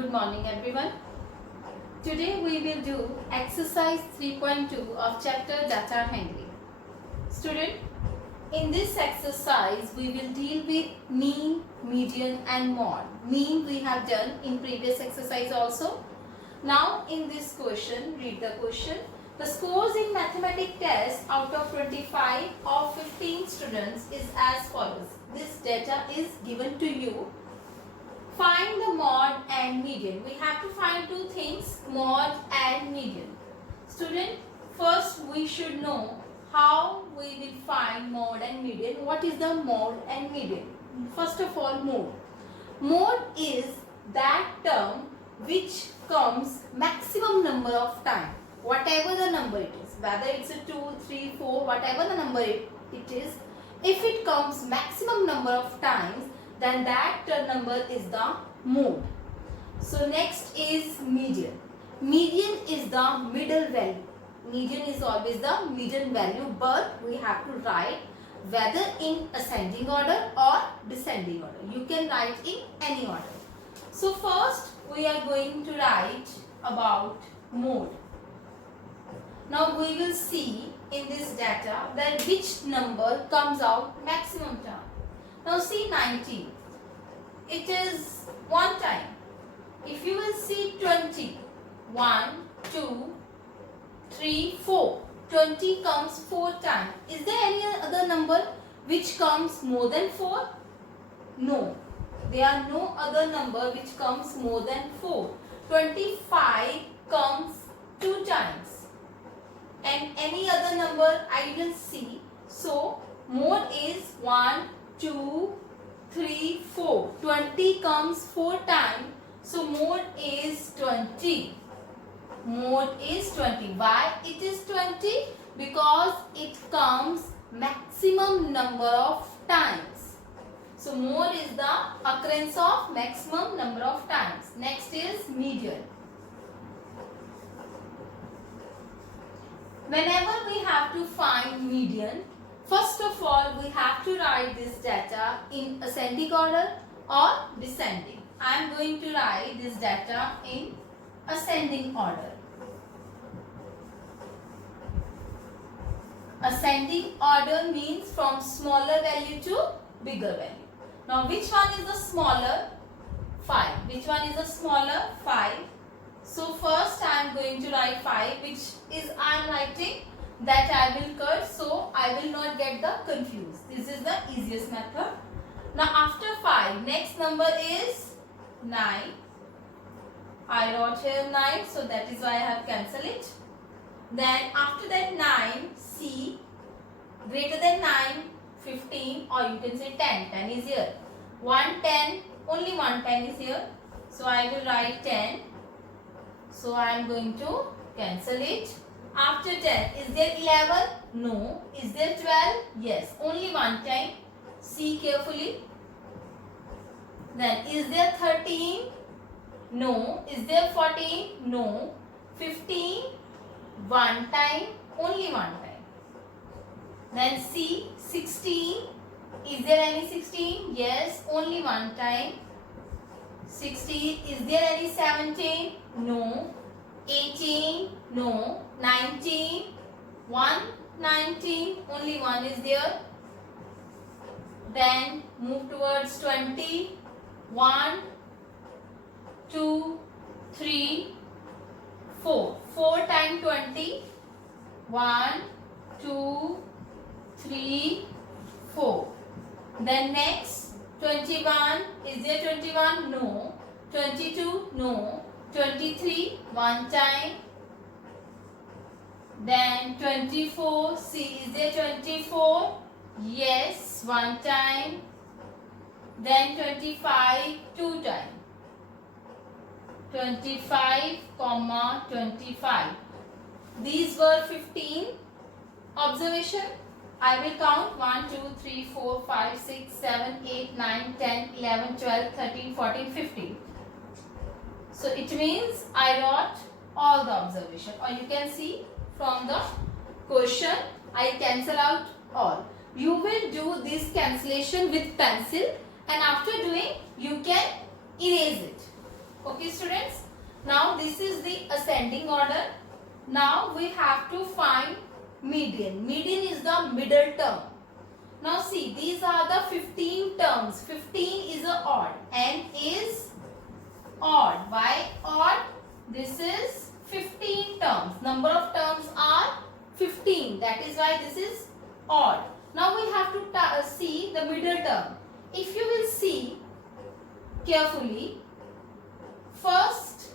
Good morning everyone. Today we will do exercise 3.2 of chapter data handling. Student, in this exercise we will deal with mean, median and mode. Mean we have done in previous exercise also. Now in this question, read the question. The scores in mathematics test out of 25 of 15 students is as follows. This data is given to you. Find the mode and median. We have to find two things, mode and median. Student, first we should know how we will find mode and median. What is the mode and median? First of all, mode. Mode is that term which comes maximum number of time. Whatever the number it is, whether it's a 2, 3, 4, whatever the number it is, if it comes maximum number of times, then that number is the mode. So next is median. Median is the middle value. Median is always the median value, but we have to write whether in ascending order or descending order. You can write in any order. So first we are going to write about mode. Now we will see in this data that which number comes out maximum time. Now see 19. It is one time. If you will see 20, 1, 2, 3, 4. 20 comes 4 times. Is there any other number which comes more than 4? No. There are no other number which comes more than 4. 25 comes 2 times. And any other number I didn't see. So mode is 1, 2, 3, 4. 20 comes 4 times. So mode is 20. Mode is 20. Why it is 20? Because it comes maximum number of times. So mode is the occurrence of maximum number of times. Next is median. Whenever we have to find median, first of all we have to write this data in ascending order or descending. I am going to write this data in ascending order. Ascending order means from smaller value to bigger value. Now which one is the smaller? 5. Which one is the smaller? 5. So first I am going to write 5, which is I am writing that I will cut, so I will not get the confused. This is the easiest method. Now after 5, next number is 9. I wrote here 9, so that is why I have cancelled it. Then after that 9, C, greater than 9, 15, or you can say 10. 10 is here. 1, 10, only 1 10 is here. So I will write 10. So I am going to cancel it. After 10, is there 11? No. Is there 12? Yes. Only 1 time. See carefully. Then is there 13? No. Is there 14? No. 15? 1 time. Only 1 time. Then see 16. Is there any 16? Yes. Only 1 time. 16. Is there any 17? No. 18? No. 19? 1. 19. Only 1 is there. Then move towards 20. 1, 2, 3, 4. 4 times 20. 1, 2, 3, 4. Then next 21. Is there 21? No. 22? No. 23, 1 time. Then 24, see, is there 24? Yes, 1 time. Then 25, 2 times. 25, 25. These were 15 observation. I will count 1, 2, 3, 4, 5, 6, 7, 8, 9, 10, 11, 12, 13, 14, 15. So it means I wrote all the observation, or you can see from the question I cancel out all. You will do this cancellation with pencil, and after doing you can erase it. Okay students, now this is the ascending order. Now we have to find median. Median is the middle term. Now see, these are the 15 terms. 15 is a odd. N is odd. Why odd? This is 15 terms. Number of terms are 15. That is why this is odd. Now we have to see the middle term. If you will see carefully, first,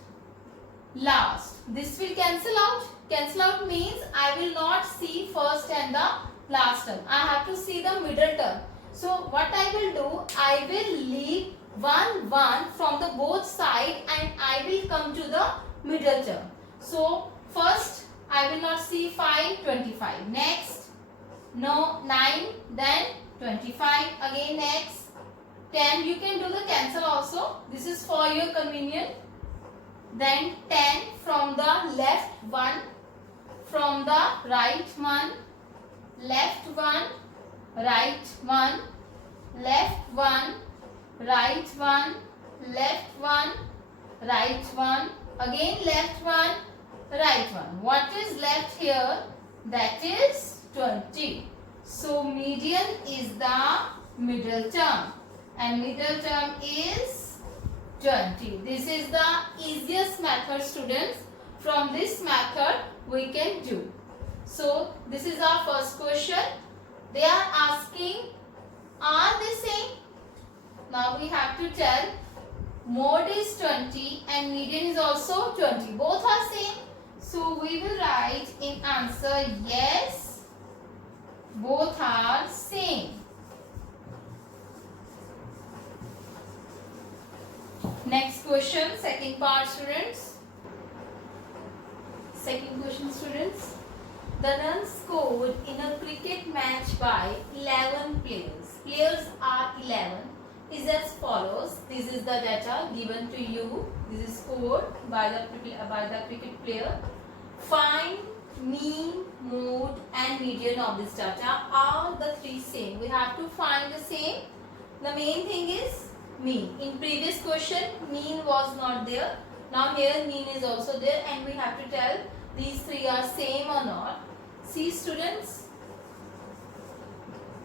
last. This will cancel out. Cancel out means I will not see first and the last term. I have to see the middle term. So what I will do, I will leave 1 from the both side and I will come to the middle term. So first I will not see 5, 25. Next, no 9, then 25. Again next 10. You can do the cancel also. This is for your convenience. Then 10 from the left 1, from the right 1, left 1, right 1, left 1, right 1, left 1, right 1, again left 1, right 1. What is left here? That is 20. So median is the middle term and middle term is 20. This is the easiest method students. From this method we can do. So this is our first question. They are asking, are they same? Now we have to tell mode is 20 and median is also 20. Both are same. So we will write in answer yes, both are same. Next question, second part students. Second question students. The runs scored in a cricket match by 11 players. Players are 11. Is as follows. This is the data given to you. This is scored by the cricket player. Find mean, mode and median of this data. Are the three same? We have to find the same. The main thing is mean. In previous question mean was not there. Now here mean is also there and we have to tell these three are same or not. See students,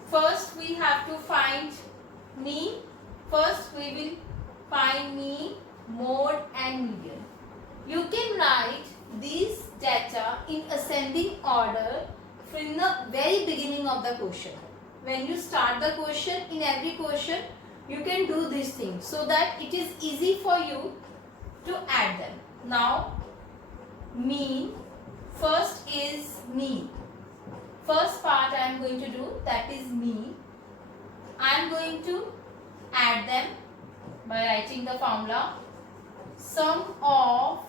first we have to find mean. First we will find mean, mode and median. You can write these data in ascending order from the very beginning of the question. When you start the question, in every question you can do these things so that it is easy for you to add them. Now mean, first is mean. First part I am going to do, that is mean. I am going to add them by writing the formula. Sum of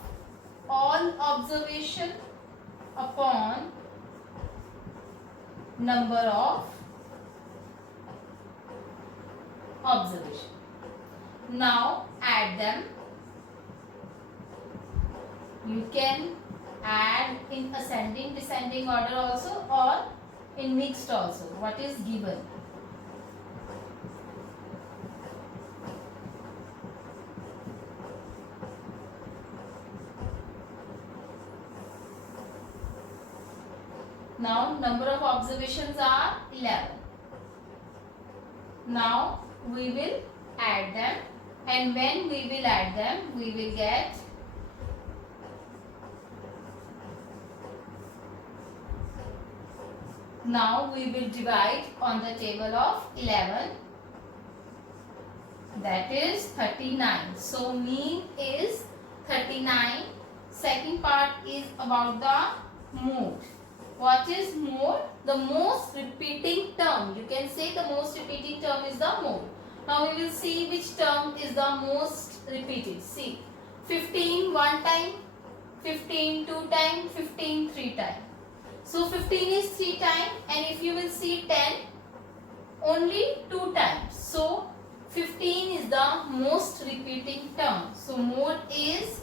all observation upon number of observation. Now add them. You can add in ascending, descending order also or in mixed also. What is given? Now number of observations are 11. Now we will add them and when we will add them we will get now we will divide on the table of 11, that is 39. So mean is 39. Second part is about the mode. What is mode? The most repeating term. You can say the most repeating term is the mode. Now we will see which term is the most repeated. See, 15 one time, 15 two time, 15 three time. So 15 is 3 times and if you will see 10 only 2 times. So 15 is the most repeating term. So mode is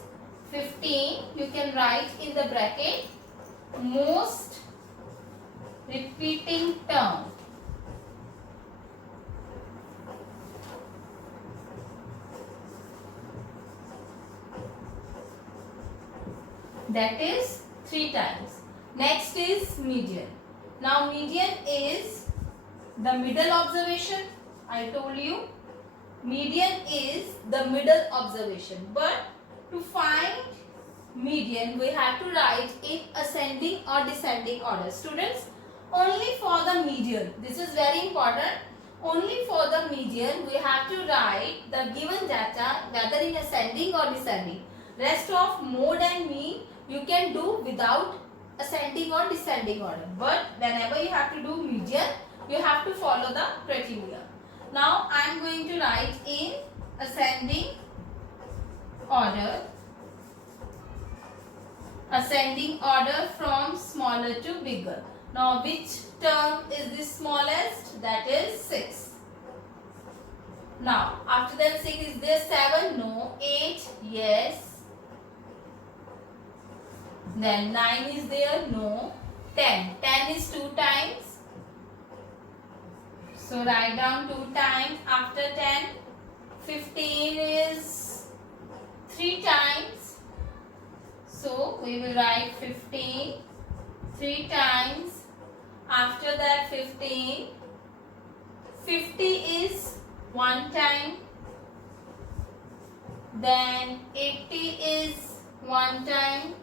15. You can write in the bracket most repeating term. that is 3 times. Next is median. Now median is the middle observation. I told you median is the middle observation, but to find median we have to write in ascending or descending order. Students, only for the median, this is very important, only for the median we have to write the given data whether in ascending or descending. Rest of mode and mean you can do without ascending or descending order, but whenever you have to do median you have to follow the criteria. Now I am going to write in ascending order from smaller to bigger. Now which term is the smallest? That is 6. Now after that 6 is there 7? No. 8? Yes. Then 9 is there? No. 10. 10 is 2 times. So write down 2 times after 10. 15 is 3 times. So we will write 15 3 times. After that 15. 50 is 1 time. Then 80 is 1 time.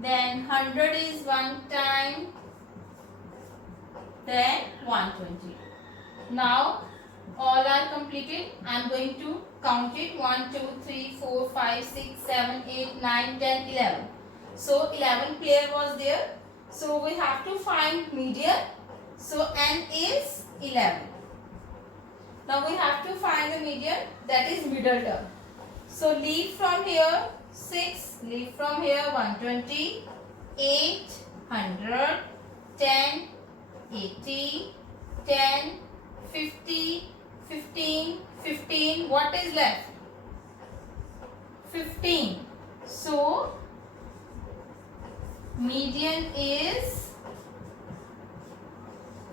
Then 100 is 1 time. Then 120. Now all are completed. I am going to count it. 1, 2, 3, 4, 5, 6, 7, 8, 9, 10, 11. So 11 player was there. So we have to find median. So n is 11. Now we have to find the median, that is middle term. So leave from here 6, leave from here 120, 8, 100, 10, 80, 10, 50, 15, 15. What is left? 15. So median is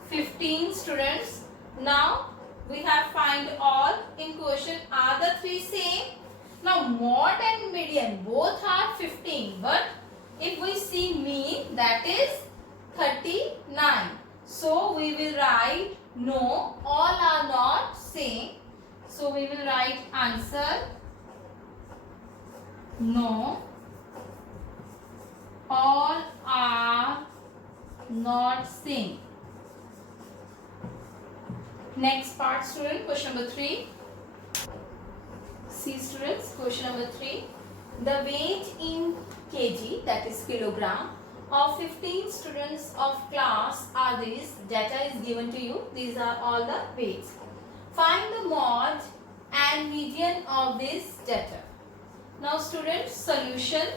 15, students. Now we have find all. In question are the 3 same? Now mod and median both are 15, but if we see mean, that is 39. So we will write no, all are not same. So we will write answer no, all are not same. Next part, student, question number 3. See students, question number 3. The weight in kg, that is kilogram, of 15 students of class are these. Data is given to you. These are all the weights. Find the mod and median of this data. Now students, solution.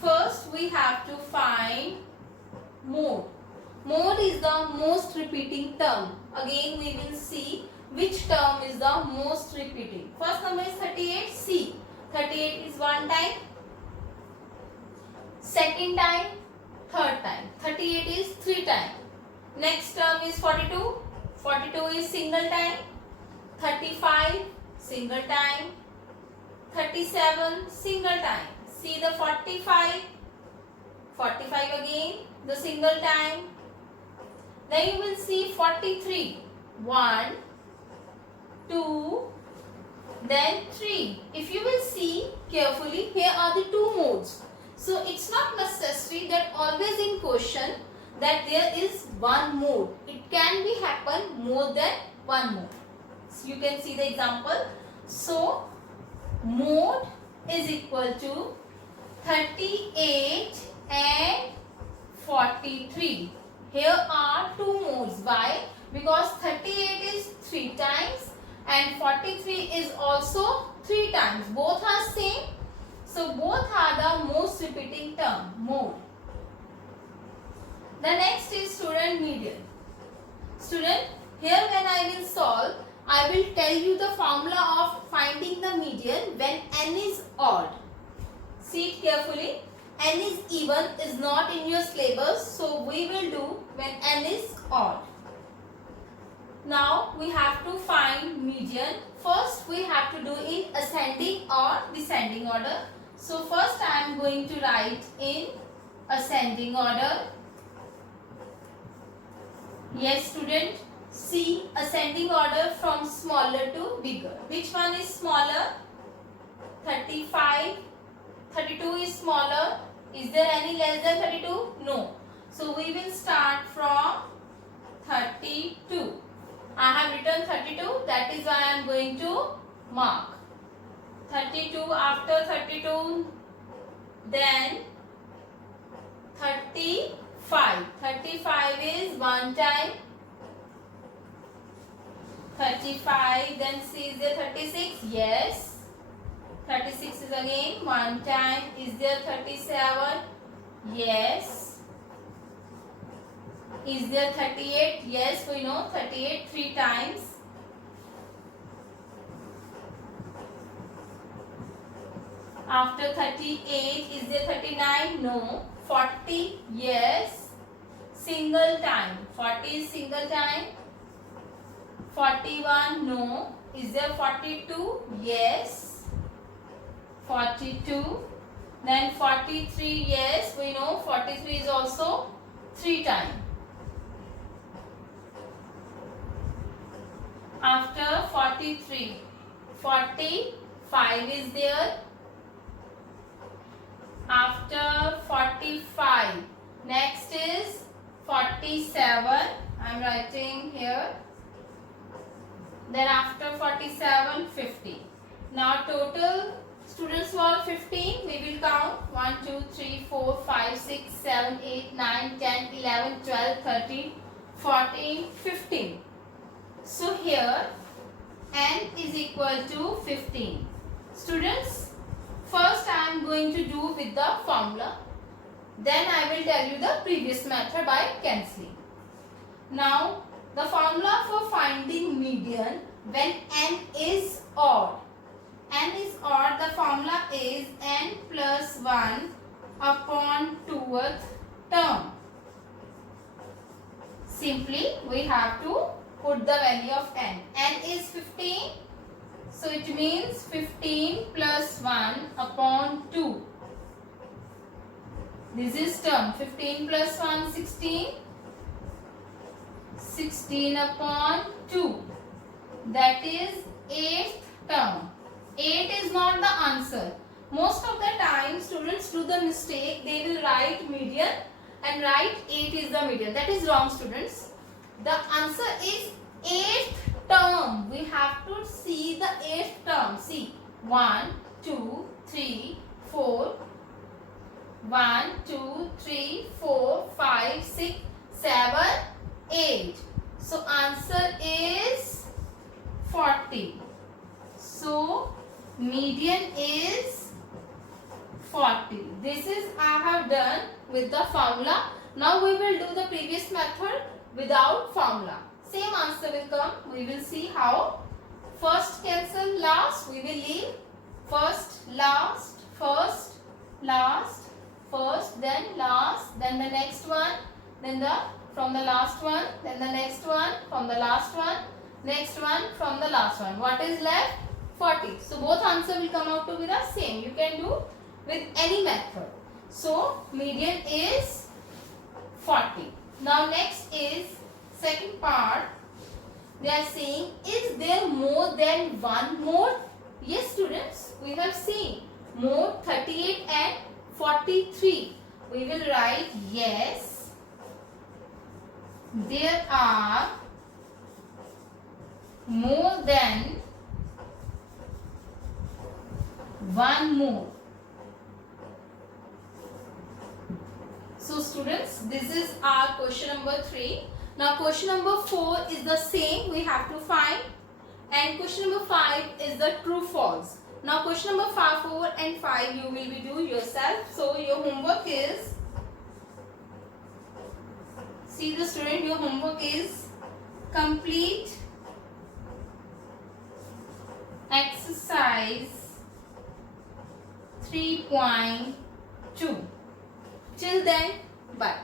First we have to find mode. Mode is the most repeating term. Again we will see which term is the most repeating. First number is 38. See, 38 is 1 time. Second time, third time. 38 is 3 times. Next term is 42. 42 is single time. 35 single time. 37 single time. See the 45. 45 again, the single time. Then you will see 43. 1, 2, then 3. If you will see carefully, here are the 2 modes. So it's not necessary that always in question that there is 1 mode. It can be happen more than 1 mode. So you can see the example. So mode is equal to 38 and 43. Here are 2 modes. Why? Because 38 is 3 times and 43 is also 3 times. Both are same. So both are the most repeating term, mode. The next is student median. Student, here when I will solve, I will tell you the formula of finding the median when n is odd. See it carefully. N is even, is not in your syllabus. So we will do when n is odd. Now we have to find median. First we have to do in ascending or descending order. So first I am going to write in ascending order. Yes student, see ascending order from smaller to bigger. Which one is smaller? 35. 32 is smaller. Is there any less than 32? No. So we will start from 32. I have written 32, that is why I am going to mark 32. After 32, then 35. 35 is one time. 35, then C is there 36? Yes. 36 is again one time. Is there 37? Yes. Is there 38? Yes, we know 38 three times. After 38, is there 39? No. 40? Yes. Single time. 40 is single time. 41? No. Is there 42? Yes. 42. Then 43? Yes, we know 43 is also three times. After 43, 45 is there. After 45, next is 47. I am writing here. Then after 47, 50. Now total students were 15. We will count 1, 2, 3, 4, 5, 6, 7, 8, 9, 10, 11, 12, 13, 14, 15. So here n is equal to 15. Students, first I am going to do with the formula. Then I will tell you the previous method by cancelling. Now the formula for finding median when n is odd. N is odd, the formula is n plus 1 upon 2th term. Simply we have to put the value of n. N is 15. So it means 15 plus 1 upon 2. This is term. 15 plus 1, 16. 16 upon 2. That is 8th term. 8 is not the answer. Most of the time students do the mistake. They will write median and write 8 is the median. That is wrong students. The answer is 8th term. We have to see the 8th term. See 1, 2, 3, 4. 1, 2, 3, 4, 5, 6, 7, 8. So answer is 40. So median is 40. This is I have done with the formula. Now we will do the previous method without formula. Same answer will come. We will see how. First cancel last. We will leave first, last, first, last, first, then last, then the next one, then the from the last one, then the next one, from the last one, next one, from the last one. What is left? 40. So both answer will come out to be the same. You can do with any method. So median is 40. Now next is second part. They are saying, is there more than one mode? Yes students, we have seen mode 38 and 43. We will write yes. There are more than one mode. So students, this is our question number 3. Now question number 4 is the same we have to find, and question number 5 is the true false. Now question number 4 and 5 you will be do yourself. So your homework is, see the student, your homework is complete exercise 3.2. Till then, bye.